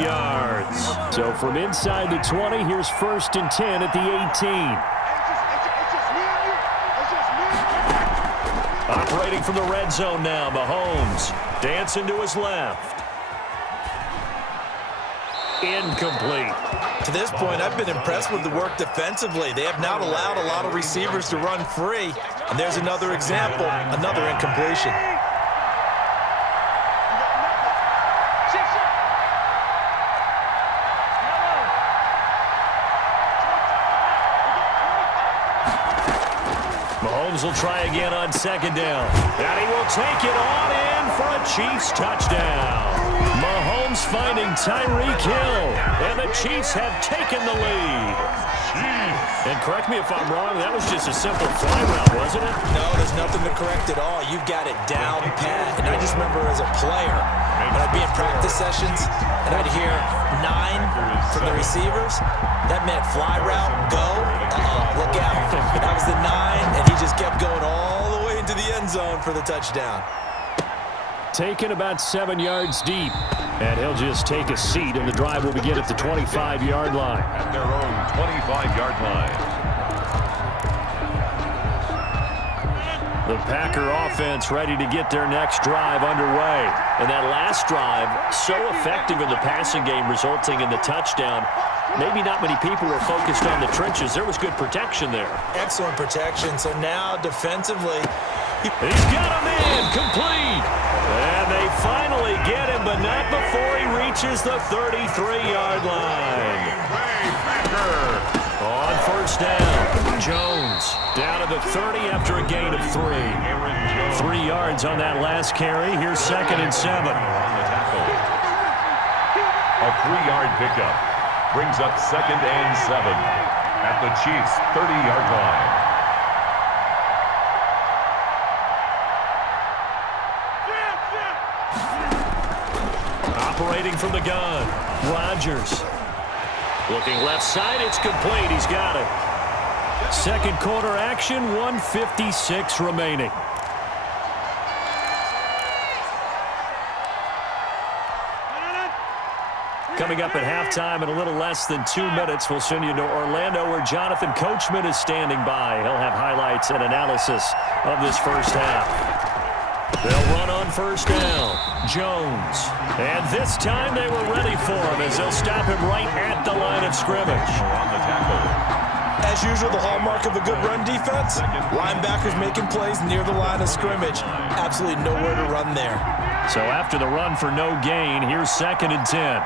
yards. So from inside the 20, here's 1st and 10 at the 18. Operating from the red zone now, Mahomes dancing to his left. Incomplete. To this point, I've been impressed with the work defensively. They have not allowed a lot of receivers to run free. And there's another example, another incompletion. Mahomes will try again on 2nd down. And he will take it on in for a Chiefs touchdown. Mahomes finding Tyreek Hill. And the Chiefs have taken the lead. And correct me if I'm wrong, that was just a simple fly route, wasn't it? No, there's nothing to correct at all. You've got it down pat. And I just remember as a player, when I'd be in practice sessions, and I'd hear 9 from the receivers, that meant fly route, go, look out. That was the 9, and he just kept going all the way into the end zone for the touchdown. Taken about 7 yards deep. And he'll just take a seat, and the drive will begin at the 25-yard line. At their own 25-yard line. The Packer offense ready to get their next drive underway. And that last drive, so effective in the passing game, resulting in the touchdown. Maybe not many people were focused on the trenches. There was good protection there. Excellent protection. So now defensively, he's got a man complete. And they finally get him, but not before he reaches the 33-yard line. On 1st down, Jones down to the 30 after a gain of 3. 3 yards on that last carry. Here's 2nd and 7. A 3-yard pickup brings up 2nd and 7 at the Chiefs' 30-yard line. Operating from the gun, Rodgers. Looking left side, it's complete. He's got it. 2nd quarter action, 1:56 remaining. Coming up at halftime in a little less than 2 minutes, we'll send you to Orlando where Jonathan Coachman is standing by. He'll have highlights and analysis of this first half. They'll run on 1st down. Jones. And this time they were ready for him as they'll stop him right at the line of scrimmage. On the tackle. as usual, the hallmark of a good run defense, linebackers making plays near the line of scrimmage. Absolutely nowhere to run there. So after the run for no gain, here's 2nd and 10.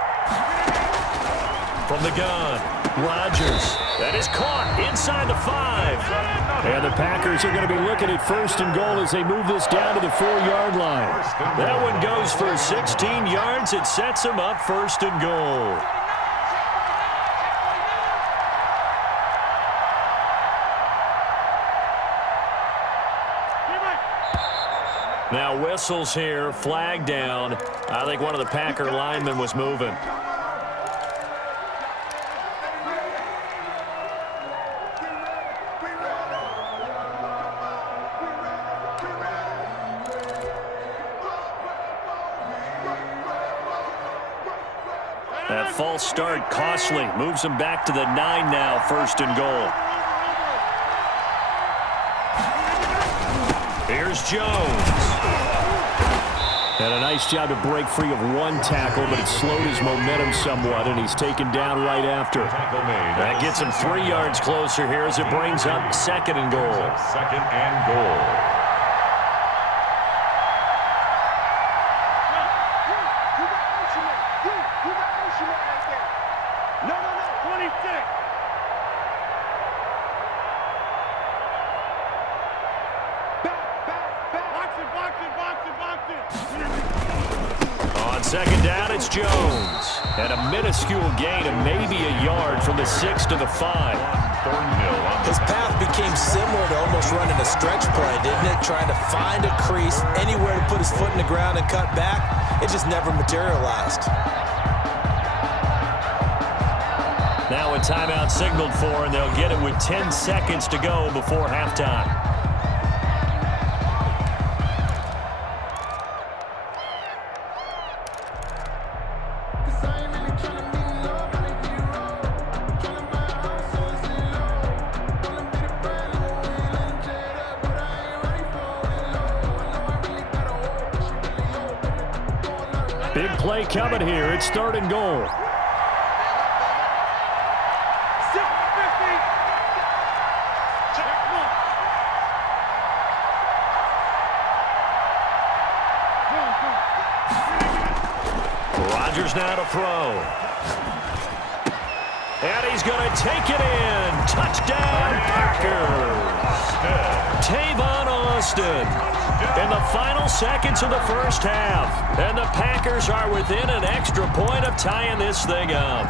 From the gun, Rodgers. That is caught inside the 5. And the Packers are going to be looking at 1st and goal as they move this down to the 4-yard line. That one goes for 16 yards. It sets them up 1st and goal. Now whistles here, flag down. I think one of the Packer linemen was moving. That false start costly. Moves him back to the 9 now, 1st and goal. Here's Jones. And a nice job to break free of one tackle, but it slowed his momentum somewhat, and he's taken down right after. That gets him 3 yards closer here as it brings up 2nd and goal. 2nd and goal. On 2nd down, it's Jones. And a minuscule gain of maybe a yard from the 6 to the 5. His path became similar to almost running a stretch play, didn't it? Trying to find a crease, anywhere to put his foot in the ground and cut back. It just never materialized. Now a timeout signaled for, and they'll get it with 10 seconds to go before halftime. play coming here. It's 3rd and goal. Rodgers now to throw. And he's going to take it in. Touchdown, Packers. Tavon Austin in the final seconds of the first half. And the Packers are within an extra point of tying this thing up.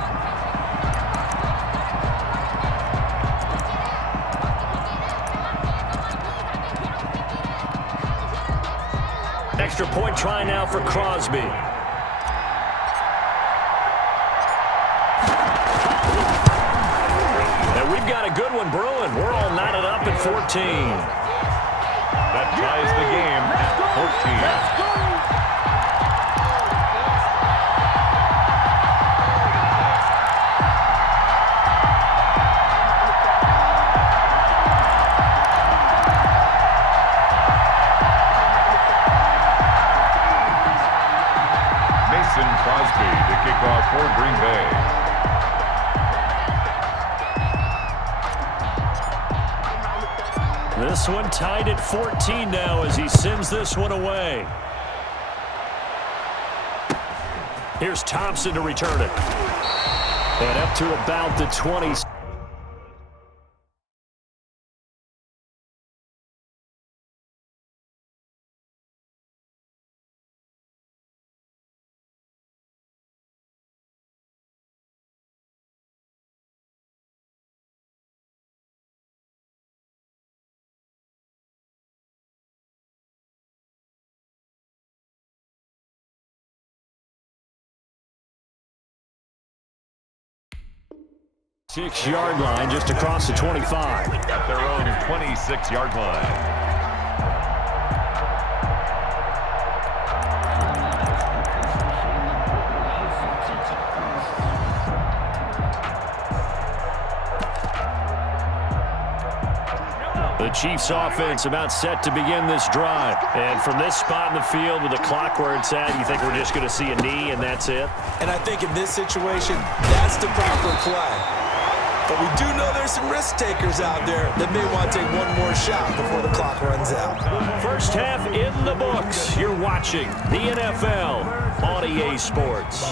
Extra point try now for Crosby. We've got a good one brewing. We're all knotted up at 14. That ties the game at 14. Mason Crosby to kick off for Green Bay. This one tied at 14 now as he sends this one away. Here's Thompson to return it. And up to about the 20. Six-yard line just across the 25. At their own 26-yard line. The Chiefs offense about set to begin this drive. And from this spot in the field with the clock where it's at, you think we're just going to see a knee and that's it? And I think in this situation, that's the proper play. But we do know there's some risk takers out there that may want to take one more shot before the clock runs out. First half in the books. You're watching the NFL on EA Sports.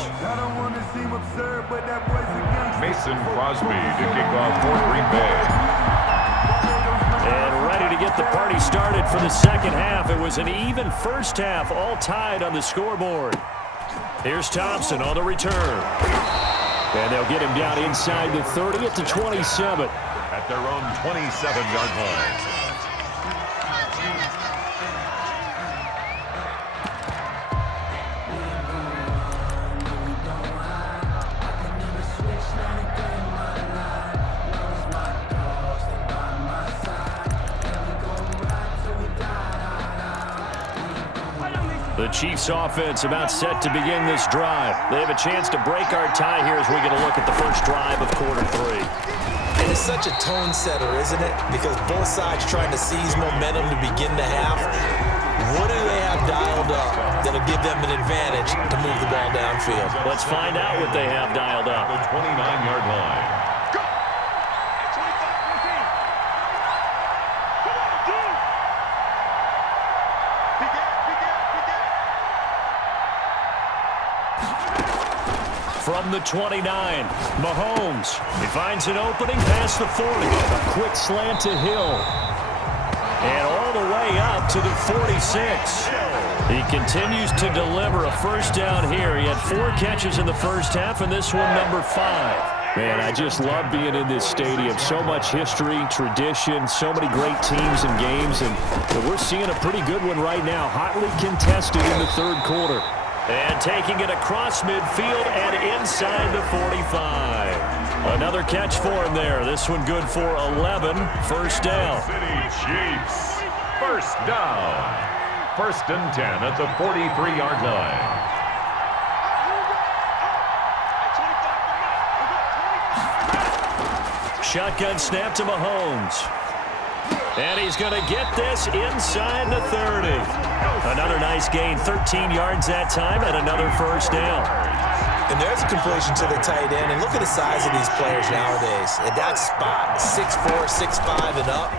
Mason Crosby to kick off for Green Bay. And ready to get the party started for the second half. It was an even first half, all tied on the scoreboard. Here's Thompson on the return. And they'll get him down inside the 30 at the 27. At their own 27-yard line. The Chiefs offense about set to begin this drive. They have a chance to break our tie here as we get a look at the first drive of quarter 3. And it's such a tone setter, isn't it? Because both sides trying to seize momentum to begin the half. What do they have dialed up that'll give them an advantage to move the ball downfield? Let's find out what they have dialed up. The 29-yard line. From the 29, Mahomes. He finds an opening past the 40. A quick slant to Hill. And all the way up to the 46. He continues to deliver a first down here. He had 4 catches in the first half, and this one number 5. Man, I just love being in this stadium. So much history, tradition, so many great teams and games, and we're seeing a pretty good one right now. Hotly contested in the third quarter. And taking it across midfield and inside the 45. Another catch for him there. This one good for 11. First down. City Chiefs. First down. 1st and 10 at the 43-yard line. Shotgun snap to Mahomes. And he's going to get this inside the 30. Another nice gain, 13 yards that time, and another first down. And there's a completion to the tight end. And look at the size of these players nowadays. At that spot, 6'4", 6'5", and up.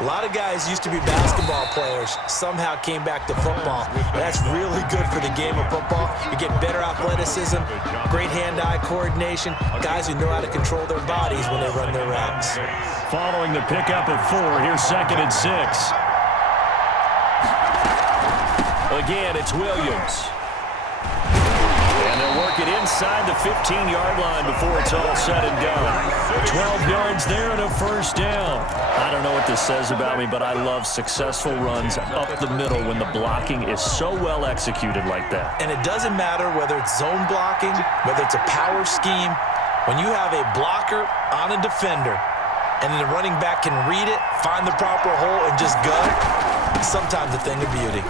A lot of guys used to be basketball players, somehow came back to football. That's really good for the game of football. You get better athleticism, great hand-eye coordination, guys who know how to control their bodies when they run their routes. Following the pickup of 4, here's 2nd and 6. Again, it's Williams. And they'll work it inside the 15-yard line before it's all said and done. 12 yards there and a first down. I don't know what this says about me, but I love successful runs up the middle when the blocking is so well executed like that. And it doesn't matter whether it's zone blocking, whether it's a power scheme. When you have a blocker on a defender and the running back can read it, find the proper hole, and just go, sometimes a thing of beauty.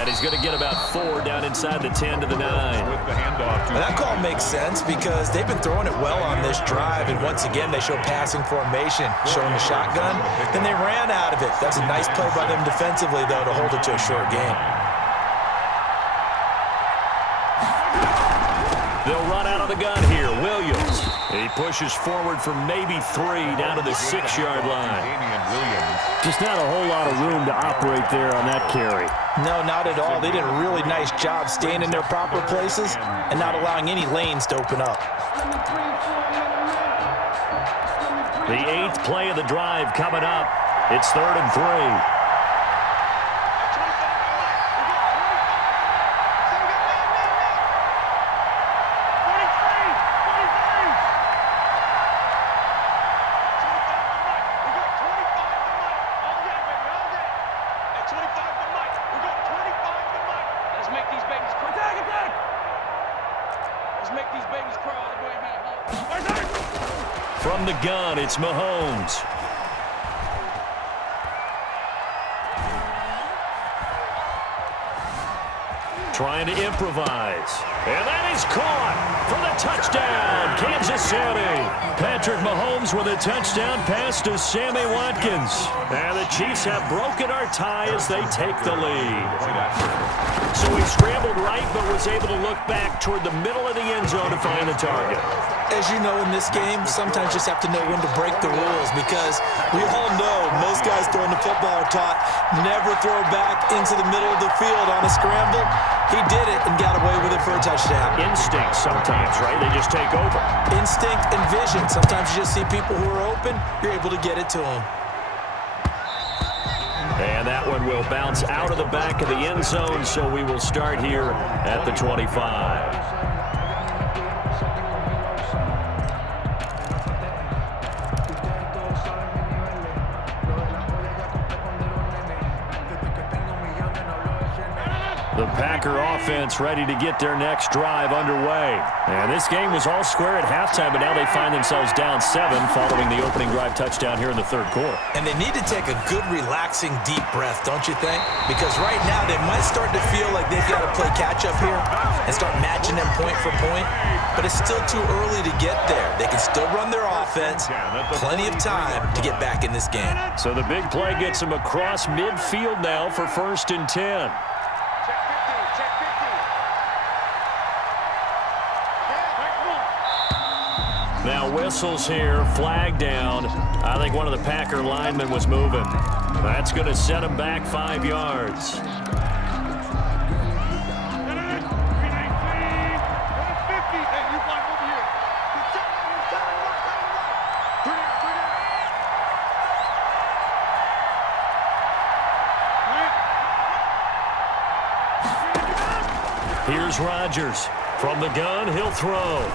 And he's going to get about 4 down inside the 10 to the 9. Well, that call makes sense because they've been throwing it well on this drive, and once again they show passing formation, showing the shotgun. Then they ran out of it. That's a nice play by them defensively, though, to hold it to a short game. They'll run out of the gun here. Williams. He pushes forward for maybe 3 down to the 6-yard line. Just not a whole lot of room to operate there on that carry. No, not at all. They did a really nice job staying in their proper places and not allowing any lanes to open up. The 8th play of the drive coming up. It's 3rd and 3. From the gun, it's Mahomes. Trying to improvise. And that is caught for the touchdown, Kansas City. Patrick Mahomes with a touchdown pass to Sammy Watkins. And the Chiefs have broken our tie as they take the lead. So he scrambled right but was able to look back toward the middle of the end zone to find the target. As you know, in this game, sometimes you just have to know when to break the rules because we all know most guys throwing the football are taught never throw back into the middle of the field on a scramble. He did it and got away with it for a touchdown. Instinct sometimes, right? They just take over. Instinct and vision. Sometimes you just see people who are open, you're able to get it to them. And that one will bounce out of the back of the end zone, so we will start here at the 25. The Packer offense ready to get their next drive underway. And this game was all square at halftime, but now they find themselves down 7 following the opening drive touchdown here in the 3rd quarter. And they need to take a good, relaxing, deep breath, don't you think? Because right now they might start to feel like they've got to play catch-up here and start matching them point for point. But it's still too early to get there. They can still run their offense. Plenty of time to get back in this game. So the big play gets them across midfield now for 1st and 10. Now whistles here, flag down. I think one of the Packer linemen was moving. That's going to set him back 5 yards. Here's Rodgers. From the gun, he'll throw.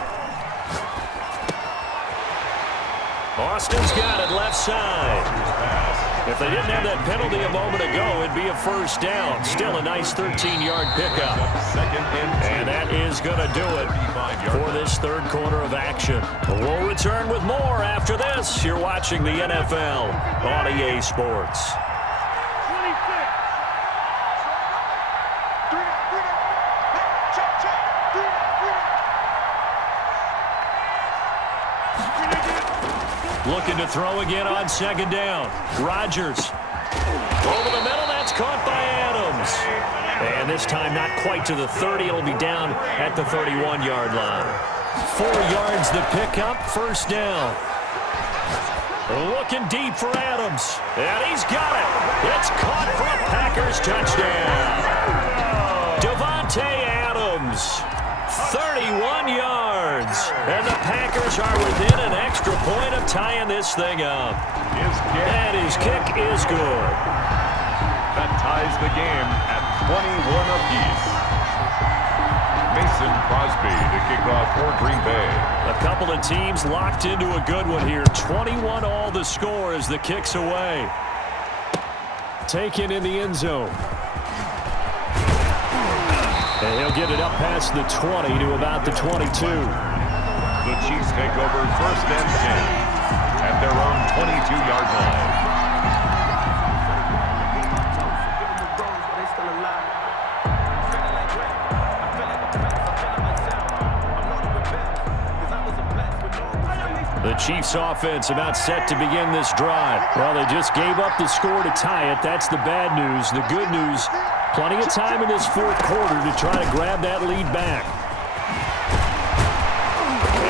Austin's got it left side. If they didn't have that penalty a moment ago, it'd be a first down. Still a nice 13-yard pickup. And that is going to do it for this 3rd quarter of action. We'll return with more after this. You're watching the NFL on EA Sports. Looking to throw again on second down. Rodgers. Over the middle, that's caught by Adams. And this time not quite to the 30. It'll be down at the 31-yard line. 4 yards the pickup, first down. Looking deep for Adams. And he's got it. It's caught for a Packers touchdown. Davante Adams, 31 yards. And the Packers are within an extra point of tying this thing up. And his kick is good. That ties the game at 21 apiece. Mason Crosby to kick off for Green Bay. A couple of teams locked into a good one here. 21 all the score as the kick's away. Taken in the end zone. And he'll get it up past the 20 to about the 22. The Chiefs take over first and 10 at their own 22-yard line. The Chiefs offense about set to begin this drive. Well, they just gave up the score to tie it. That's the bad news. The good news, plenty of time in this fourth quarter to try to grab that lead back.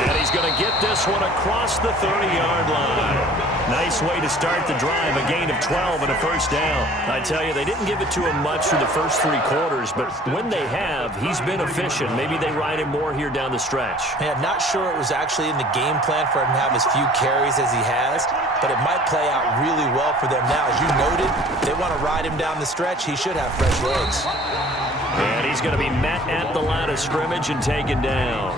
And he's going to get this one across the 30-yard line. Nice way to start the drive, a gain of 12 and a first down. I tell you, they didn't give it to him much for the first 3 quarters, but when they have, he's been efficient. Maybe they ride him more here down the stretch. Man, not sure it was actually in the game plan for him to have as few carries as he has, but it might play out really well for them now. As you noted, they want to ride him down the stretch. He should have fresh legs. And he's going to be met at the line of scrimmage and taken down.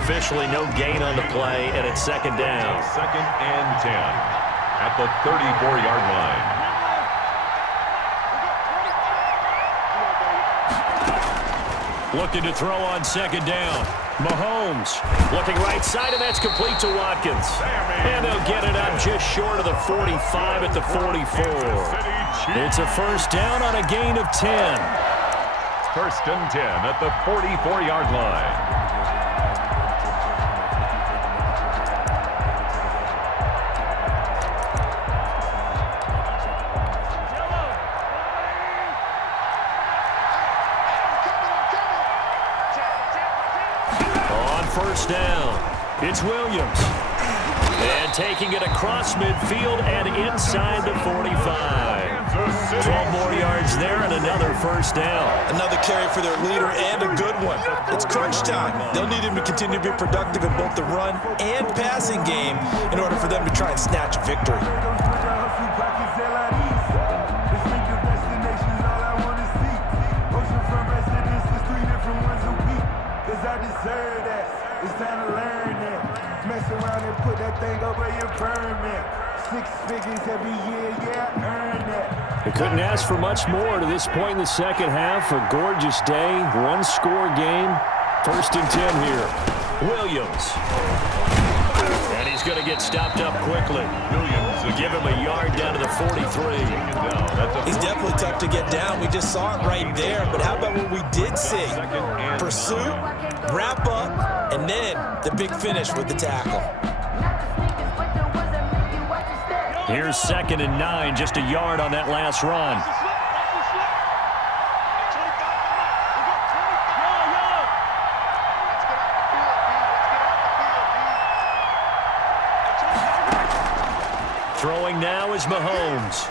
Officially no gain on the play, and it's second down. Second and 10 at the 34-yard line. Looking to throw on second down. Mahomes looking right side, and that's complete to Watkins. And they'll get it up just short of the 45 at the 44. It's a first down on a gain of 10. First and 10 at the 44-yard line. First down. It's Williams. And taking it across midfield and inside the 45. 12 more yards there and another first down. Another carry for their leader and a good one. It's crunch time. They'll need him to continue to be productive in both the run and passing game in order for them to try and snatch a victory. It's time to learn that. Mess around and put that thing over your permit. 6 figures every year, yeah, earn that. They couldn't ask for much more to this point in the second half. A gorgeous day, one-score game. First and 10 here. Williams. And he's going to get stopped up quickly. Williams, give him a yard down to the 43. He's definitely tough to get down. We just saw it right there. But how about what we did see? Pursuit, wrap up, and then the big finish with the tackle. Here's second and 9, just a yard on that last run. Throwing now is Mahomes.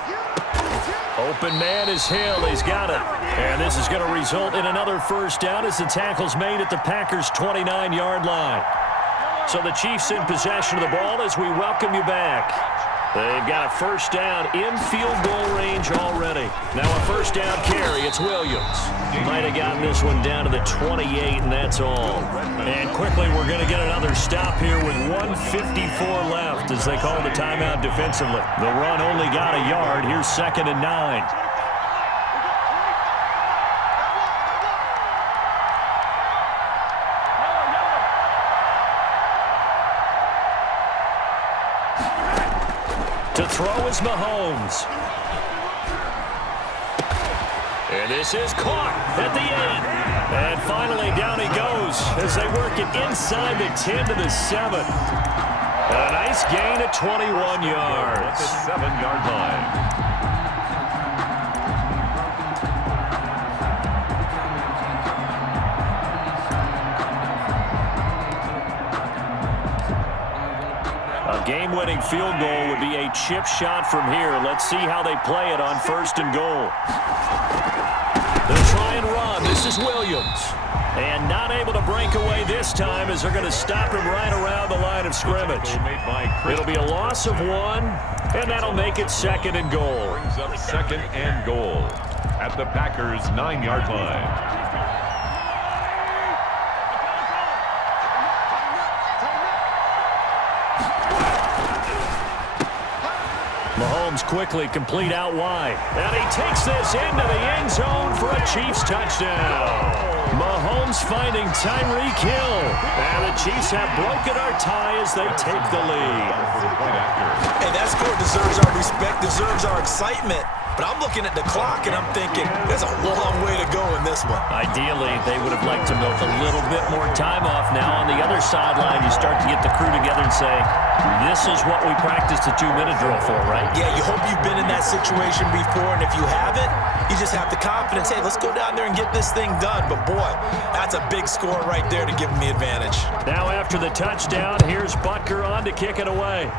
Open man is Hill. He's got it. And this is going to result in another first down as the tackle's made at the Packers' 29-yard line. So the Chiefs in possession of the ball as we welcome you back. They've got a first down in field goal range already. Now a first down carry. It's Williams. Might have gotten this one down to the 28, and that's all. And quickly, we're going to get another stop here with 1:54 left as they call the timeout defensively. The run only got a yard. Here's second and 9. To throw is Mahomes. And this is caught at the end. And finally down he goes as they work it inside the 10 to the 7. A nice gain at 21 yards. At the 7-yard line. A game-winning field goal would be a chip shot from here. Let's see how they play it on 1st and goal. They'll try and run. This is Williams. And not able to break away this time as they're going to stop him right around the line of scrimmage. It'll be a loss of 1, and that'll make it 2nd and goal. Brings up 2nd and goal at the Packers' 9-yard line. Mahomes quickly complete out wide. And he takes this into the end zone for a Chiefs touchdown. Mahomes finding Tyreek Hill. And the Chiefs have broken our tie as they take the lead. Hey, that score deserves our respect, deserves our excitement. But I'm looking at the clock, and I'm thinking, there's a long way to go in this one. Ideally, they would have liked to milk a little bit more time off. Now, on the other sideline, you start to get the crew together and say, this is what we practiced the 2-minute drill for, right? Yeah, you hope you've been in that situation before, and if you haven't, you just have the confidence, hey, let's go down there and get this thing done. But, boy, that's a big score right there to give them the advantage. Now, after the touchdown, here's Butker on to kick it away.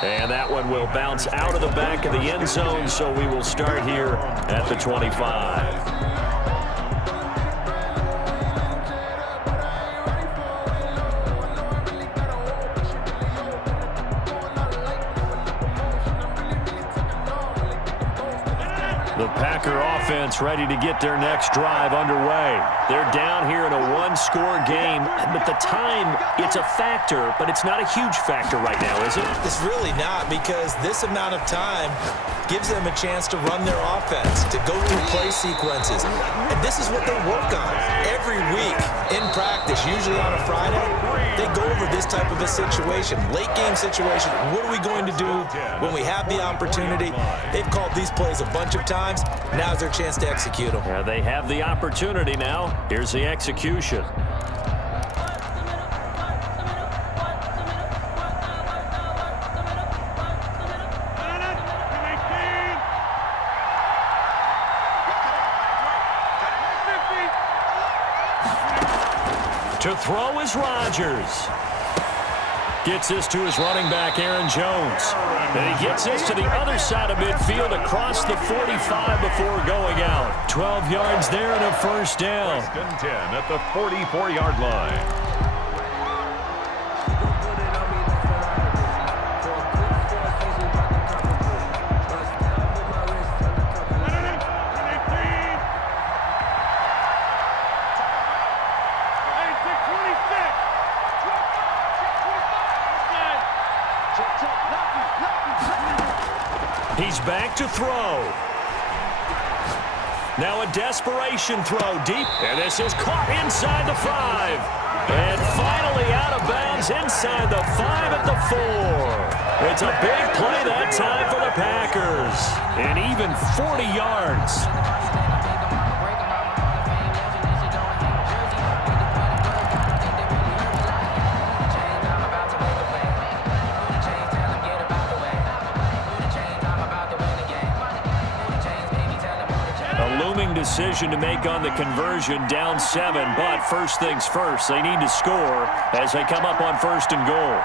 And that one will bounce out of the back of the end zone, so we will start here at the 25. The Packer offense ready to get their next drive underway. They're down here in a 1-score game, but the time, it's a factor, but it's not a huge factor right now, is it? It's really not, because this amount of time gives them a chance to run their offense, to go through play sequences. And this is what they work on every week in practice, usually on a Friday. They go over this type of a situation, late game situation. What are we going to do when we have the opportunity? They've called these plays a bunch of times. Now's their chance to execute them. Yeah, they have the opportunity now. Here's the execution. To throw is Rodgers. Gets this to his running back, Aaron Jones. And he gets this to the other side of midfield across the 45 before going out. 12 yards there and a first down. 1st and 10 at the 44-yard line. He's back to throw. Now a desperation throw deep. And this is caught inside the 5. And finally out of bounds inside the 5 at the 4. It's a big play that time for the Packers. And even 40 yards. Decision to make on the conversion, down 7, but first things first, they need to score as they come up on 1st and goal.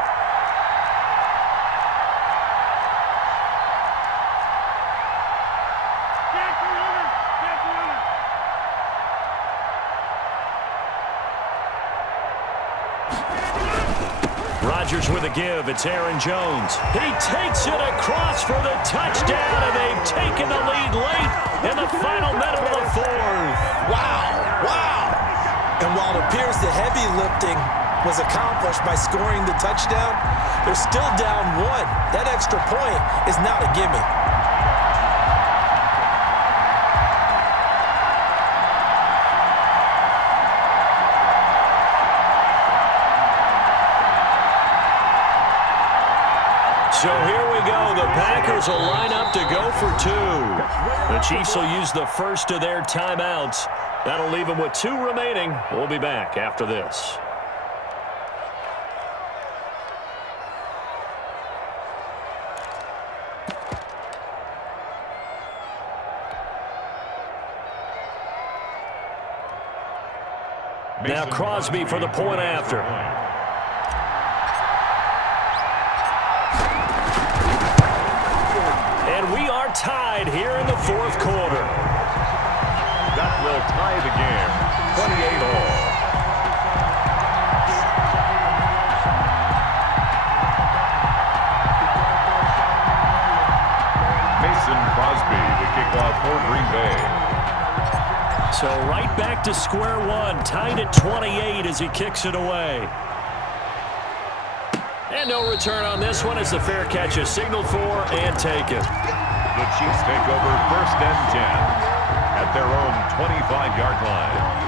Rodgers with a give. It's Aaron Jones. He takes it across for the touchdown, and they've taken the lead late in the final minute of the 4th. Wow. And while it appears the heavy lifting was accomplished by scoring the touchdown, they're still down 1. That extra point is not a gimme. So here we go. The Packers will line up to go for 2. The Chiefs will use the first of their timeouts. That'll leave them with 2 remaining. We'll be back after this. Now Crosby for the point after. And we are tied here in the fourth quarter. That will tie the game, 28-all. Mason Crosby to kick off for Green Bay. So right back to square one, tied at 28 as he kicks it away. And no return on this one as the fair catch is signaled for and taken. The Chiefs take over 1st and 10 at their own 25-yard line.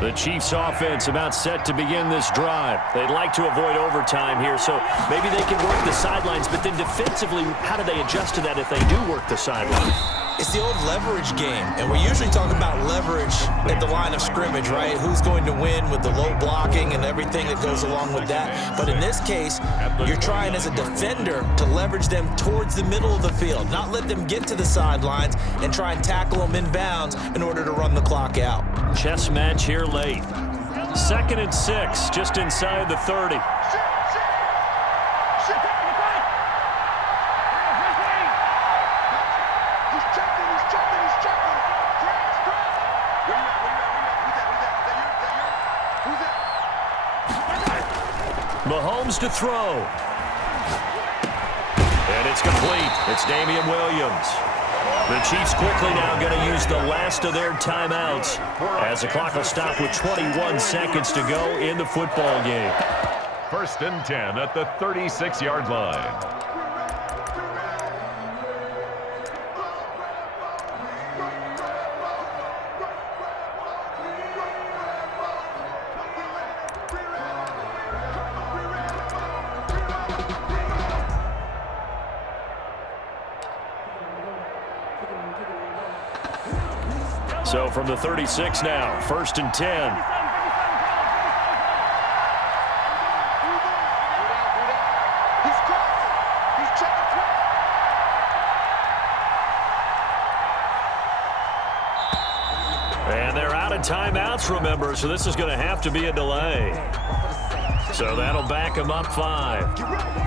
The Chiefs offense about set to begin this drive. They'd like to avoid overtime here, so maybe they can work the sidelines, but then defensively, how do they adjust to that if they do work the sideline? It's the old leverage game, and we're usually talking about leverage at the line of scrimmage, right? Who's going to win with the low blocking and everything that goes along with that. But in this case, you're trying as a defender to leverage them towards the middle of the field, not let them get to the sidelines and try and tackle them inbounds in order to run the clock out. Chess match here late. 2nd and 6, just inside the 30. Mahomes to throw. And it's complete. It's Damian Williams. The Chiefs quickly now going to use the last of their timeouts as the clock will stop with 21 seconds to go in the football game. 1st and 10 at the 36-yard line. So from the 36 now, 1st and 10. And they're out of timeouts, remember, so this is going to have to be a delay. So that'll back them up 5.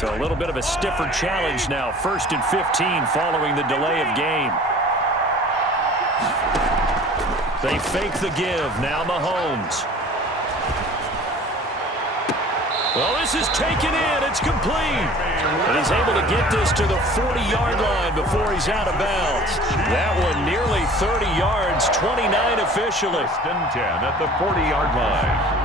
So a little bit of a stiffer challenge now. 1st and 15 following the delay of game. They fake the give. Now Mahomes. Well, this is taken in. It's complete. And he's able to get this to the 40-yard line before he's out of bounds. That one nearly 30 yards, 29 officially. 1st and 10 at the 40-yard line.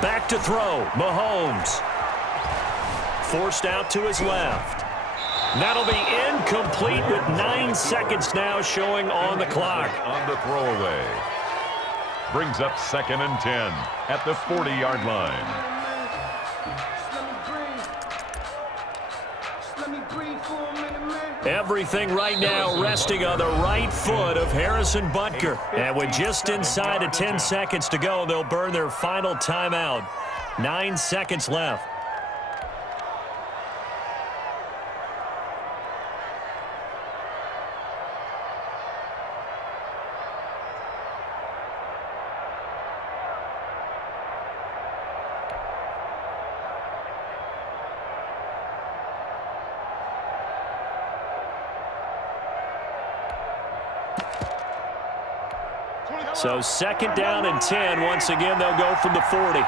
Back to throw, Mahomes. Forced out to his left. That'll be incomplete with 9 seconds now showing on the clock. On the throwaway. Brings up 2nd and 10 at the 40-yard line. Everything right now resting on the right foot of Harrison Butker. And with just inside of 10 seconds to go, they'll burn their final timeout. 9 seconds left. So 2nd down and 10. Once again, they'll go from the 40.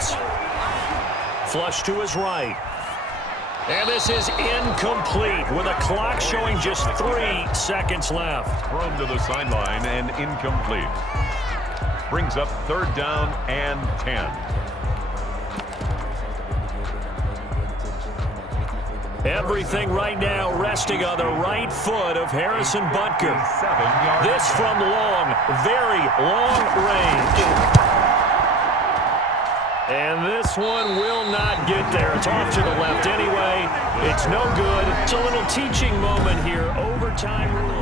Jones. Flush to his right. And this is incomplete with a clock showing just 3 seconds left. Thrown to the sideline and incomplete. Brings up 3rd down and 10. Everything right now resting on the right foot of Harrison Butker. This from long, very long range. And this one will not get there. It's off to the left anyway. It's no good. It's a little teaching moment here. Overtime rules.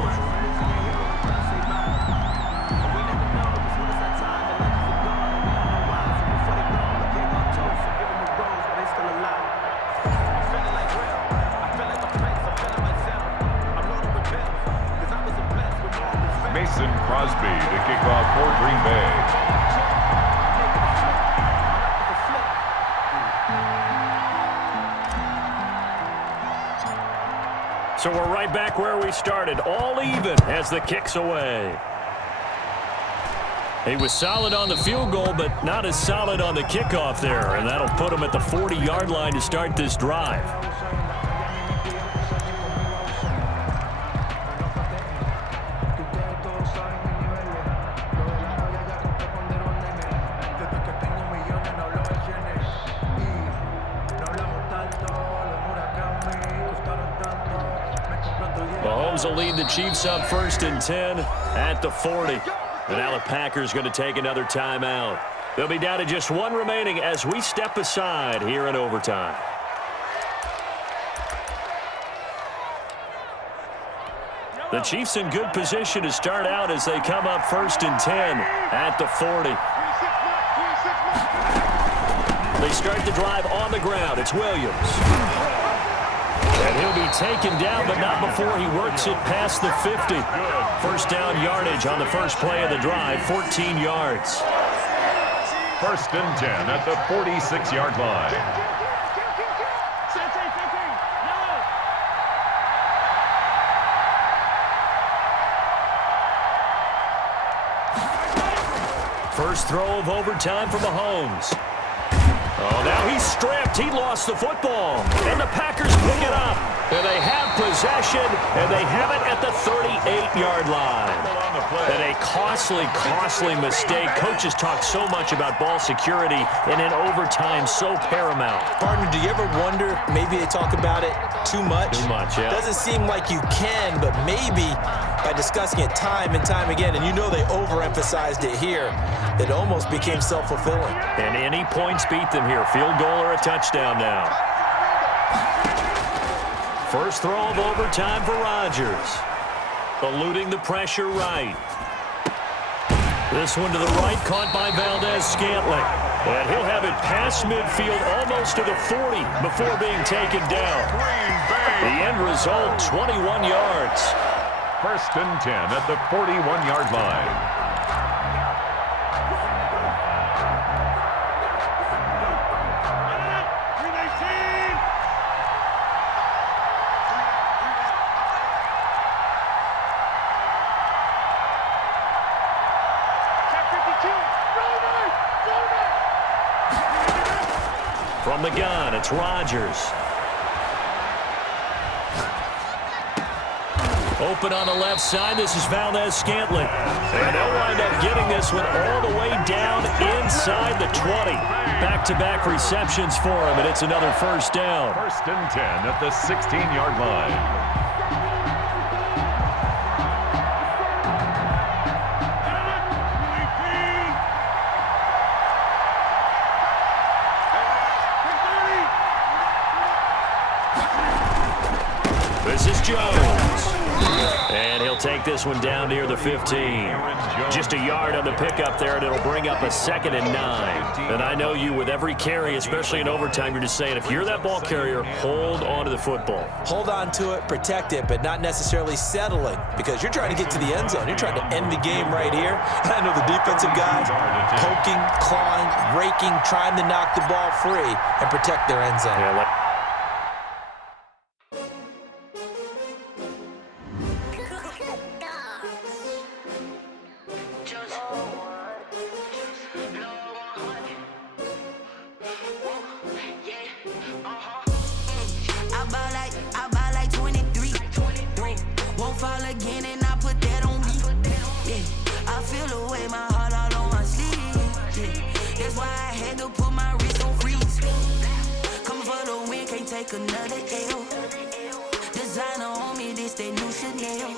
Mason Crosby to kick off for Green Bay. So we're right back where we started, all even as the kick's away. He was solid on the field goal, but not as solid on the kickoff there, and that'll put him at the 40-yard line to start this drive. Mahomes will lead the Chiefs up 1st and 10 at the 40. And now the Packers going to take another timeout. They'll be down to just 1 remaining as we step aside here in overtime. The Chiefs in good position to start out as they come up 1st and 10 at the 40. They start the drive on the ground. It's Williams. And he'll be taken down, but not before he works it past the 50. 1st down yardage on the first play of the drive, 14 yards. 1st and 10 at the 46-yard line. First throw of overtime for Mahomes. Oh, now he's stripped. He lost the football. And the Packers pick it up. And they have possession, and they have it at the 38-yard line. And a costly mistake. Coaches talk so much about ball security, and in overtime, so paramount. Partner, do you ever wonder, maybe they talk about it too much? Too much, yeah. Doesn't seem like you can, but maybe by discussing it time and time again, and you know they overemphasized it here, it almost became self-fulfilling. And any points beat them here. Field goal or a touchdown now. First throw of overtime for Rodgers. Eluding the pressure right. This one to the right, caught by Valdez-Scantling. And he'll have it past midfield almost to the 40 before being taken down. The end result, 21 yards. 1st and 10 at the 41-yard line. From the gun, it's Rodgers. Open on the left side, this is Valdez-Scantling. And they'll wind up getting this one all the way down inside the 20. Back-to-back receptions for him, and it's another 1st down. 1st and 10 at the 16-yard line. This is Jones. And he'll take this one down near the 15. Just a yard on the pickup there, and it'll bring up a 2nd and 9. And I know you, with every carry, especially in overtime, you're just saying, if you're that ball carrier, hold on to the football. Hold on to it, protect it, but not necessarily settling, because you're trying to get to the end zone. You're trying to end the game right here. And I know the defensive guys poking, clawing, raking, trying to knock the ball free and protect their end zone. Yeah, I buy like 23. Won't fall again and I put that on me. Yeah, I feel the way, my heart all on my sleeve. Yeah, that's why I had to put my wrist on freeze. Coming for the win, can't take another L. Designer on me, this that new Chanel.